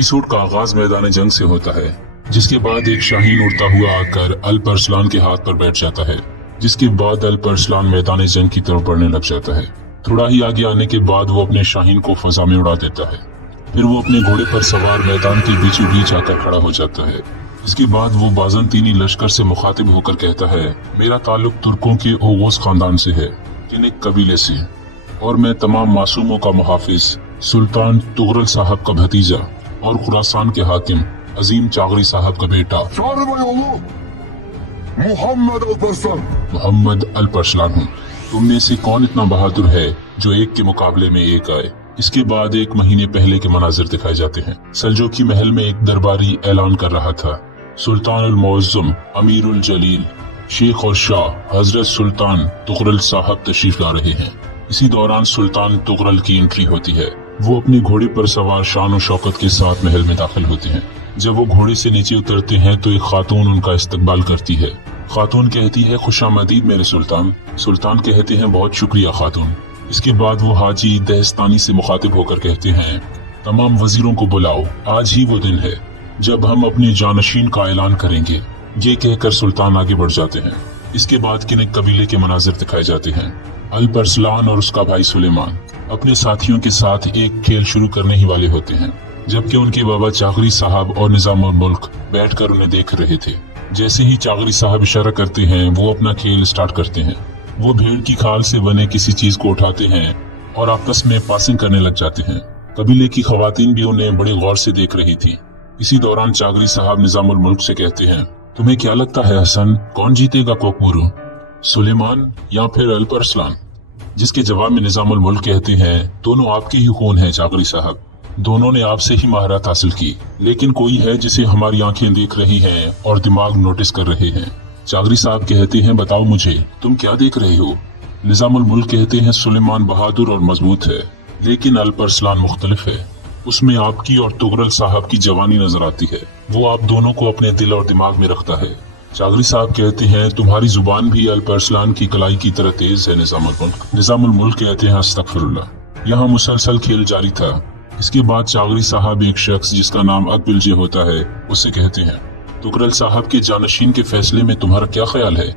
Episode का आगाज मैदान जंग से होता है, जिसके बाद एक शाहीन उड़ता हुआ आकर अल्प अरसलान के हाथ पर बैठ जाता है। जिसके बाद अल्प अरसलान मैदान जंग की तरफ बढ़ने लग जाता है। थोड़ा ही आगे आने के बाद वो अपने शाहीन को फजा में उड़ा देता है। फिर वो अपने घोड़े पर सवार मैदान के बीचों बीच आकर खड़ा हो जाता है। इसके बाद वो बाज़ंतीनी लश्कर से मुखातिब होकर कहता है, मेरा ताल्लुक तुर्कों के ओगोस खानदान से है, एक कबीले से, और मैं तमाम मासूमों का मुहाफिज सुल्तान तुगरल साहब का भतीजा और खुरासान के हाकिम अजीम चागरी साहब का बेटा मोहम्मद अल्प अरसलान हूँ। तुम में से कौन इतना बहादुर है जो एक के मुकाबले में एक आए। इसके बाद 1 महीने पहले के मनाजिर दिखाए जाते हैं। सल्जूकी महल में एक दरबारी ऐलान कर रहा था, सुल्तान अल मुअज़्ज़म अमीरुल जलील शेख और शाह हजरत सुल्तान तुगरल साहब तशरीफ ला रहे हैं। इसी दौरान सुल्तान तुगरल की एंट्री होती है। वो अपने घोड़े पर सवार शान और शौकत के साथ महल में दाखिल होते हैं। जब वो घोड़े से नीचे उतरते हैं तो एक खातून उनका इस्तकबाल करती है। खातून कहती है, खुशामदीद मेरे सुल्तान। सुल्तान कहते हैं, बहुत शुक्रिया खातून। इसके बाद वो हाजी दहस्तानी से मुखातिब होकर कहते हैं, तमाम वजीरों को बुलाओ, आज ही वो दिन है जब हम अपने जानशीन का ऐलान करेंगे। ये कहकर सुल्तान आगे बढ़ जाते हैं। इसके बाद किन्हीं कबीले के मनाजिर दिखाए जाते हैं। अल्प अरसलान और उसका भाई सुलेमान अपने साथियों के साथ एक खेल शुरू करने ही वाले होते हैं, जबकि उनके बाबा चागरी साहब और निजाम उल मुल्क बैठकर उन्हें देख रहे थे। जैसे ही चागरी साहब इशारा करते हैं, वो अपना खेल स्टार्ट करते हैं। वो भेड़ की खाल से बने किसी चीज को उठाते हैं और आपस में पासिंग करने लग जाते हैं। कबीले की खवातीन भी उन्हें बड़े गौर से देख रही थी। इसी दौरान चागरी साहब निजाम उल मुल्क से कहते हैं, तुम्हें क्या लगता है हसन, कौन जीतेगा कोकबूरू, सुलेमान या फिर अल्प अरसलान? जिसके जवाब में निजाम उल मुल्क कहते हैं, दोनों आपके ही खून हैं चागरी साहब, दोनों ने आपसे ही महारत हासिल की, लेकिन कोई है जिसे हमारी आंखें देख रही हैं और दिमाग नोटिस कर रहे हैं। चागरी साहब कहते हैं, बताओ मुझे, तुम क्या देख रहे हो? निजाम उल मुल्क कहते हैं, सुलेमान बहादुर और मजबूत है, लेकिन अल्प अरसलान मुख्तलिफ है। उसमें आपकी और तुगरल साहब की जवानी नजर आती है। वो आप दोनों को अपने दिल और दिमाग में रखता है। चागरी साहब कहते हैं, तुम्हारी जुबान भी अल्प अरसलान की कलाई की तरह तेज है निजाम उल मुल्क। निजाम उल मुल्क कहते हैं, अस्तगफिरुल्लाह। यहाँ मुसलसल खेल जारी था। इसके बाद चागरी साहब एक शख्स जिसका नाम अकबिलजे होता है उससे कहते हैं, तुगरल साहब के जानशीन के फैसले में तुम्हारा क्या ख्याल है?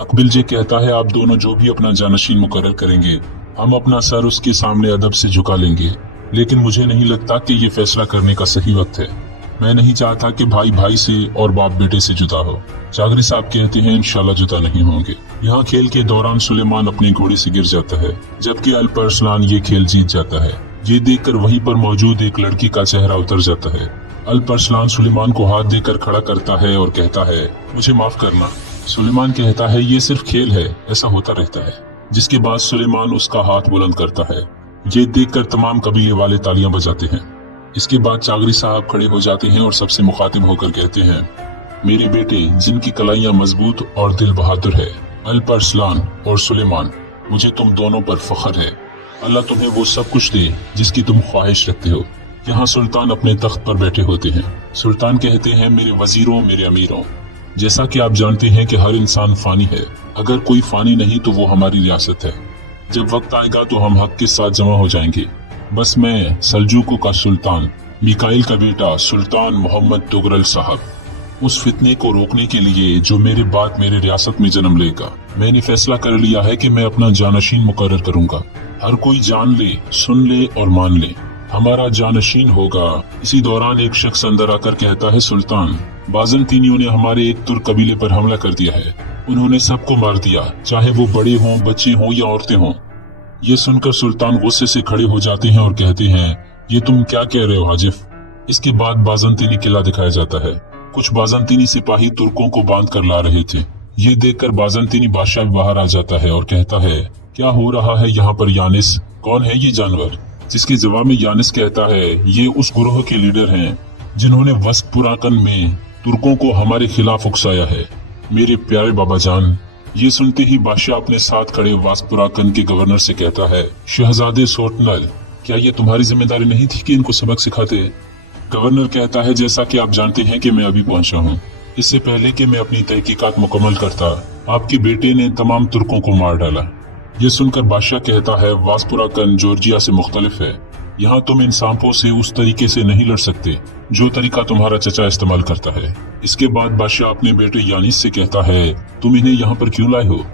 अकबिलजे कहता है, आप दोनों जो भी अपना जानशीन मुकर्रर करेंगे, हम अपना सर उसके सामने अदब से झुका लेंगे, लेकिन मुझे नहीं लगता कि ये फैसला करने का सही वक्त है। मैं नहीं चाहता कि भाई भाई से और बाप बेटे से जुदा हो। चागरी साहब कहते हैं, इंशाल्लाह जुदा नहीं होंगे। यहाँ खेल के दौरान सुलेमान अपने घोड़े से गिर जाता है, जबकि अल्प अरसलान ये खेल जीत जाता है। ये देखकर वहीं पर मौजूद एक लड़की का चेहरा उतर जाता है। अल्प अरसलान सुलेमान को हाथ देकर खड़ा करता है और कहता है, मुझे माफ करना। सुलेमान कहता है, ये सिर्फ खेल है, ऐसा होता रहता है। जिसके बाद सुलेमान उसका हाथ बुलंद करता है। ये देखकर तमाम कबीले वाले तालियां बजाते हैं। इसके बाद चागरी साहब खड़े हो जाते हैं और सबसे मुखातिब होकर कहते हैं, मेरे बेटे जिनकी कलाइयां मजबूत और दिल बहादुर है, अल्प अरसलान और सुलेमान, मुझे तुम दोनों पर फख्र है। अल्लाह तुम्हें वो सब कुछ दे जिसकी तुम ख्वाहिश रखते हो। यहाँ सुल्तान अपने तख्त पर बैठे होते हैं। सुल्तान कहते हैं, मेरे वजीरों, मेरे अमीरों, जैसा कि आप जानते हैं कि हर इंसान फानी है। अगर कोई फानी नहीं तो वो हमारी रियासत है। जब वक्त आएगा तो हम हक के साथ जमा हो जाएंगे। बस मैं सल्जूकों का सुल्तान मिकाइल का बेटा सुल्तान मोहम्मद तुगरल साहब, उस फितने को रोकने के लिए जो मेरे बाद मेरे रियासत में जन्म लेगा, मैंने फैसला कर लिया है कि मैं अपना जानशीन मुकर्रर करूंगा। हर कोई जान ले, सुन ले और मान ले, हमारा जानशीन होगा। इसी दौरान एक शख्स अंदर आकर कहता है, सुल्तान, बाज़ंतीनियों ने हमारे एक तुर्क कबीले पर हमला कर दिया है। उन्होंने सबको मार दिया, चाहे वो बड़े हों, बच्चे हों या औरतें हों। ये सुनकर सुल्तान गुस्से से खड़े हो जाते हैं और कहते हैं, ये तुम क्या कह रहे हो हाजिफ? इसके बाद बाज़ंतीनी किला दिखाया जाता है। कुछ बाज़ंतीनी सिपाही तुर्कों को बांध कर ला रहे थे। ये देखकर बाज़ंतीनी बादशाह बाहर आ जाता है और कहता है, क्या हो रहा है यहाँ पर यानिस? कौन है ये जानवर? जिसके जवाब में यानिस कहता है, ये उस गुरोह के लीडर हैं जिन्होंने वस्पुराकन में तुर्कों को हमारे खिलाफ उकसाया है। मेरे प्यारे बाबा जान। ये सुनते ही बादशाह अपने साथ खड़े वास्पुराकन के गवर्नर से कहता है, शहजादे सोटनल, क्या ये तुम्हारी जिम्मेदारी नहीं थी कि इनको सबक सिखाते? गवर्नर कहता है, जैसा कि आप जानते हैं कि मैं अभी पहुंचा हूँ। इससे पहले कि मैं अपनी तहकीकात मुकम्मल करता, आपके बेटे ने तमाम तुर्कों को मार डाला। ये सुनकर बादशाह कहता है, वास्पुराकन जॉर्जिया से मुख्तलिफ है। यहाँ तुम इन सांपों से उस तरीके से नहीं लड़ सकते जो तरीका तुम्हारा चचा इस्तेमाल करता है। इसके बाद बादशाह अपने बेटे यानीस से कहता है, तुम इन्हें यहाँ पर क्यों लाए हो?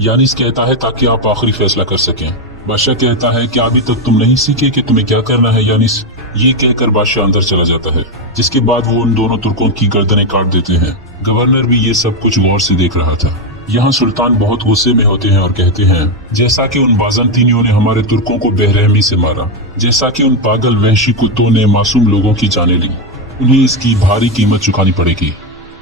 यानीस कहता है, ताकि आप आखिरी फैसला कर सकें। बादशाह कहता है, क्या अभी तक तुम नहीं सीखे कि तुम्हें क्या करना है यानीस? ये कहकर बादशाह अंदर चला जाता है, जिसके बाद वो उन दोनों तुर्कों की गर्दनें काट देते हैं। गवर्नर भी ये सब कुछ गौर से देख रहा था। यहाँ सुल्तान बहुत गुस्से में होते हैं और कहते हैं, जैसा कि उन बाज़ंतीनियों ने हमारे तुर्कों को बेरहमी से मारा, जैसा कि उन पागल वहशी कुत्तों ने मासूम लोगों की जानें ली, उन्हें इसकी भारी कीमत चुकानी पड़ेगी।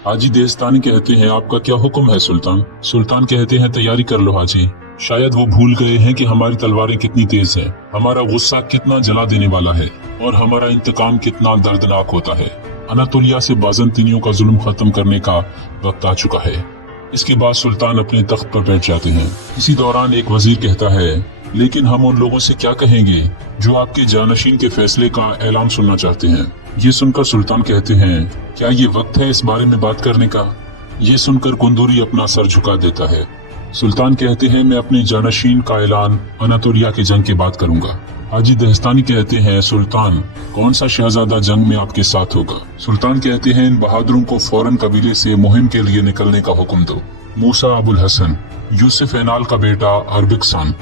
हाजी देस्तानी कहते हैं, आपका क्या हुक्म है सुल्तान? सुल्तान कहते हैं, तैयारी कर लो हाजी। शायद वो भूल गए हैं कि हमारी तलवारें कितनी तेज हैं, हमारा गुस्सा कितना जला देने वाला है और हमारा इंतकाम कितना दर्दनाक होता है। अनातोलिया से बाज़ंतीनियों का जुल्म खत्म करने का वक्त आ चुका है। इसके बाद सुल्तान अपने तख्त पर बैठ जाते हैं। इसी दौरान एक वजीर कहता है, लेकिन हम उन लोगों से क्या कहेंगे जो आपके जानशीन के फैसले का ऐलान सुनना चाहते हैं? ये सुनकर सुल्तान कहते हैं, क्या ये वक्त है इस बारे में बात करने का? ये सुनकर कुंदूरी अपना सर झुका देता है। सुल्तान कहते हैं, मैं अपने जानशीन का ऐलान अनातोलिया की जंग के बाद करूंगा। हाजी दहस्तानी कहते हैं, सुल्तान कौन सा शहजादा जंग में आपके साथ होगा? सुल्तान कहते हैं, इन बहादुरों को फौरन कबीले से मुहिम के लिए निकलने का हुक्म दो। मूसा अबुल हसन, यूसुफ एनाल का बेटा अरबिकसान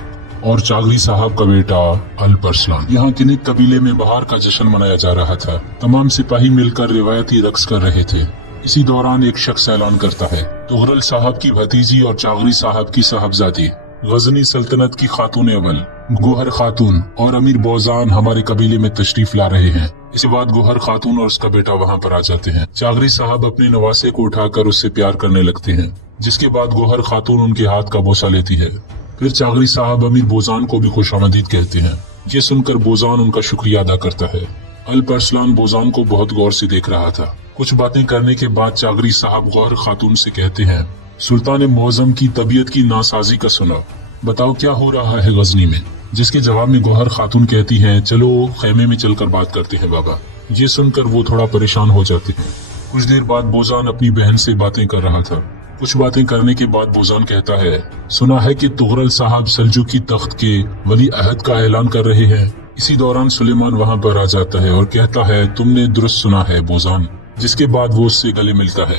और चागरी साहब का बेटा अल परसलान। यहाँ किनिक कबीले में बहार का जश्न मनाया जा रहा था। तमाम सिपाही मिलकर रिवायती रक्स कर रहे थे। इसी दौरान एक शख्स ऐलान करता है, तुगरल साहब की भतीजी और चागरी साहब की साहबजादी गजनी सल्तनत की खातून अव्वल गोहर खातून और अमीर बोजान हमारे कबीले में तशरीफ ला रहे हैं। इसके बाद गोहर खातून और उसका बेटा वहाँ पर आ जाते हैं। चागरी साहब अपने नवासे को उठाकर उससे प्यार करने लगते हैं, जिसके बाद गोहर खातून उनके हाथ का बोसा लेती है। फिर चागरी साहब अमीर बोजान को भी खुशामदीद कहते हैं। ये सुनकर बोजान उनका शुक्रिया अदा करता है। अल परसलान बोजान को बहुत गौर से देख रहा था। कुछ बातें करने के बाद चागरी साहब गौहर खातून से कहते हैं, सुल्तान मौज़म की तबीयत की नासाजी का सुना, बताओ क्या हो रहा है गजनी में? जिसके जवाब में गौहर खातून कहती हैं, चलो खेमे में चलकर बात करते हैं बाबा। ये सुनकर वो थोड़ा परेशान हो जाते हैं। कुछ देर बाद बोजान अपनी बहन से बातें कर रहा था। कुछ बातें करने के बाद बोजान कहता है, सुना है कि तुगरल साहब सल्जुकी तख्त के वली अहद का ऐलान कर रहे हैं। इसी दौरान सुलेमान वहाँ पर आ जाता है और कहता है, तुमने दुरुस्त सुना है बोजान। जिसके बाद वो उससे गले मिलता है।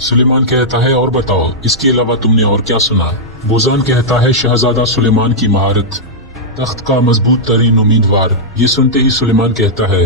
सुलेमान कहता है, और बताओ इसके अलावा तुमने और क्या सुना? बोजान कहता है, शहजादा सुलेमान की महारत, तख्त का मजबूत तरीन उम्मीदवार। ये सुनते ही सुलेमान कहता है,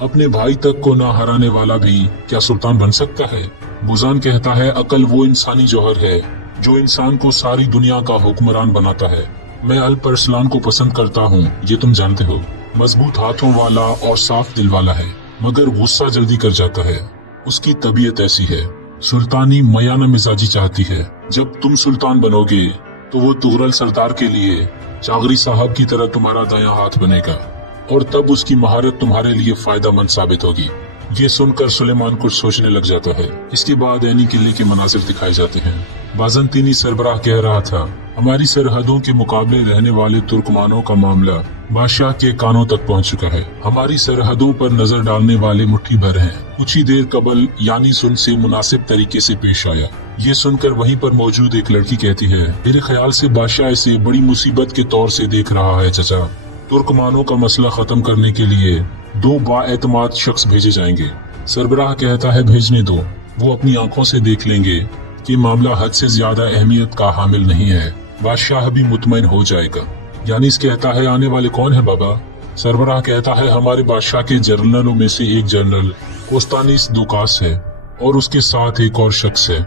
अपने भाई तक को ना हराने वाला भी क्या सुल्तान बन सकता है? बोजान कहता है, अकल वो इंसानी जौहर है जो इंसान को सारी दुनिया का हुक्मरान बनाता है। मैं अल परसलान को पसंद करता हूँ, ये तुम जानते हो। मजबूत हाथों वाला और साफ दिल वाला है, मगर गुस्सा जल्दी कर जाता है। उसकी तबीयत ऐसी है। सुल्तानी मयाना मिजाजी चाहती है। जब तुम सुल्तान बनोगे तो वो तुगरल सरदार के लिए चागरी साहब की तरह तुम्हारा दायां हाथ बनेगा और तब उसकी महारत तुम्हारे लिए फायदा मंद साबित होगी। ये सुनकर सुलेमान कुछ सोचने लग जाता है। इसके बाद ऐनी किले के मनाजिर दिखाए जाते हैं। बाज़ंतीनी सरबराह कह रहा था, हमारी सरहदों के मुकाबले रहने वाले तुर्कमानों का मामला बादशाह के कानों तक पहुंच चुका है। हमारी सरहदों पर नजर डालने वाले मुट्ठी भर हैं। कुछ ही देर कबल यानीस उनसे मुनासिब तरीके से पेश आया। ये सुनकर वहीं पर मौजूद एक लड़की कहती है, मेरे ख्याल से बादशाह इसे बड़ी मुसीबत के तौर से देख रहा है चचा। तुर्कमानों का मसला खत्म करने के लिए 2 बाएतमाद शख्स भेजे जाएंगे। सरबराह कहता है, भेजने दो, वो अपनी आंखों से देख लेंगे कि मामला हद से ज्यादा अहमियत का हामिल नहीं है। बादशाह भी मुतमईन हो जाएगा। यानीस कहता है, आने वाले कौन है बाबा? सरबराह कहता है, हमारे बादशाह के जनरलों में से एक जनरल कोस्तानिस दुकास है और उसके साथ एक और शख्स है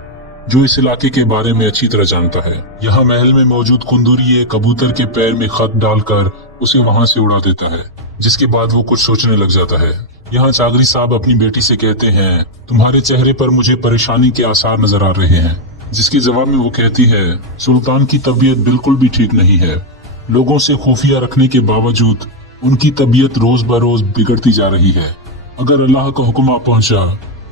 जो इस इलाके के बारे में अच्छी तरह जानता है। यहाँ महल में मौजूद कुंदूरी एक कबूतर के पैर में खत डालकर उसे वहाँ से उड़ा देता है, जिसके बाद वो कुछ सोचने लग जाता है। यहाँ चागरी साहब अपनी बेटी से कहते हैं, तुम्हारे चेहरे पर मुझे परेशानी के आसार नजर आ रहे हैं। जिसके जवाब में वो कहती है, सुल्तान की तबीयत बिल्कुल भी ठीक नहीं है। लोगों से खुफिया रखने के बावजूद उनकी तबीयत रोज बरोज बिगड़ती जा रही है। अगर अल्लाह का हुक्म आ पहुंचा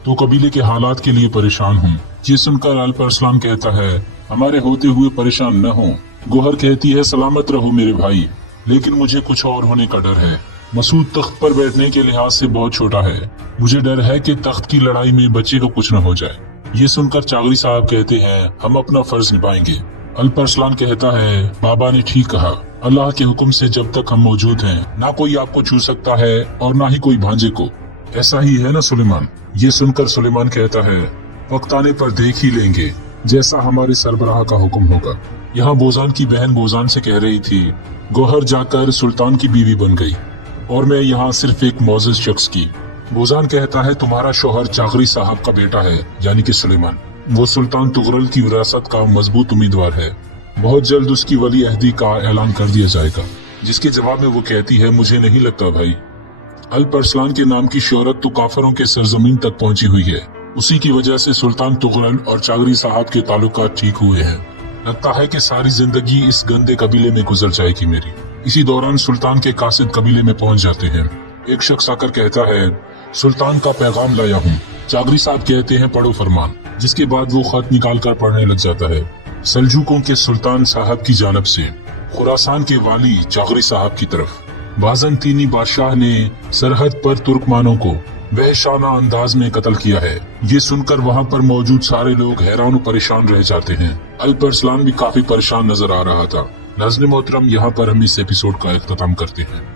तो कबीले के हालात के लिए परेशान हूँ। ये सुनकर अल परसलान कहता है, हमारे होते हुए परेशान न हो। गोहर कहती है, सलामत रहो मेरे भाई, लेकिन मुझे कुछ और होने का डर है। मसूद तख्त पर बैठने के लिहाज से बहुत छोटा है। मुझे डर है कि तख्त की लड़ाई में बच्चे को कुछ न हो जाए। ये सुनकर चागरी साहब कहते हैं, हम अपना फर्ज निभाएंगे। अल परसलान कहता है, बाबा ने ठीक कहा, अल्लाह के हुक्म से जब तक हम मौजूद हैं, ना कोई आपको छू सकता है और ना ही कोई भांजे को। ऐसा ही है ना सुलेमान? ये सुनकर सुलेमान कहता है, वक्त आने पर देख ही लेंगे, जैसा हमारे सरबराह का हुक्म होगा। यहाँ बोजान की बहन बोजान से कह रही थी, गौहर जाकर सुल्तान की बीवी बन गई और मैं यहाँ सिर्फ एक मौजूद शख्स की। बोजान कहता है, तुम्हारा शोहर चागरी साहब का बेटा है, यानी कि सुलेमान। वो सुल्तान तुगरल की विरासत का मजबूत उम्मीदवार है। बहुत जल्द उसकी वली अहदी का ऐलान कर दिया जाएगा। जिसके जवाब में वो कहती है, मुझे नहीं लगता भाई। अल-परसलान के नाम की शोहरत तो काफरों के सरजमीन तक पहुंची हुई है। उसी की वजह से सुल्तान तुगरल और चागरी साहब के ताल्लुकात ठीक हुए हैं। लगता है कि सारी जिंदगी इस गंदे कबीले में गुजर जाएगी मेरी। इसी दौरान सुल्तान के कासिद कबीले में पहुंच जाते हैं। एक शख्स आकर कहता है, सुल्तान का पैगाम लाया हूँ। चागरी साहब कहते हैं, पढ़ो फरमान। जिसके बाद वो खत निकाल कर पढ़ने लग जाता है। सल्जूकों के सुल्तान साहब की जानब से खुरासान के वाली चागरी साहब की तरफ बाज़ंतीनी बादशाह ने सरहद पर तुर्कमानों को वहशाना अंदाज में कत्ल किया है। ये सुनकर वहाँ पर मौजूद सारे लोग हैरान और परेशान रह जाते हैं। अल-परसलान भी काफी परेशान नजर आ रहा था। नाज़रीन मोहतरम, यहाँ पर हम इस एपिसोड का इख्तिताम करते हैं।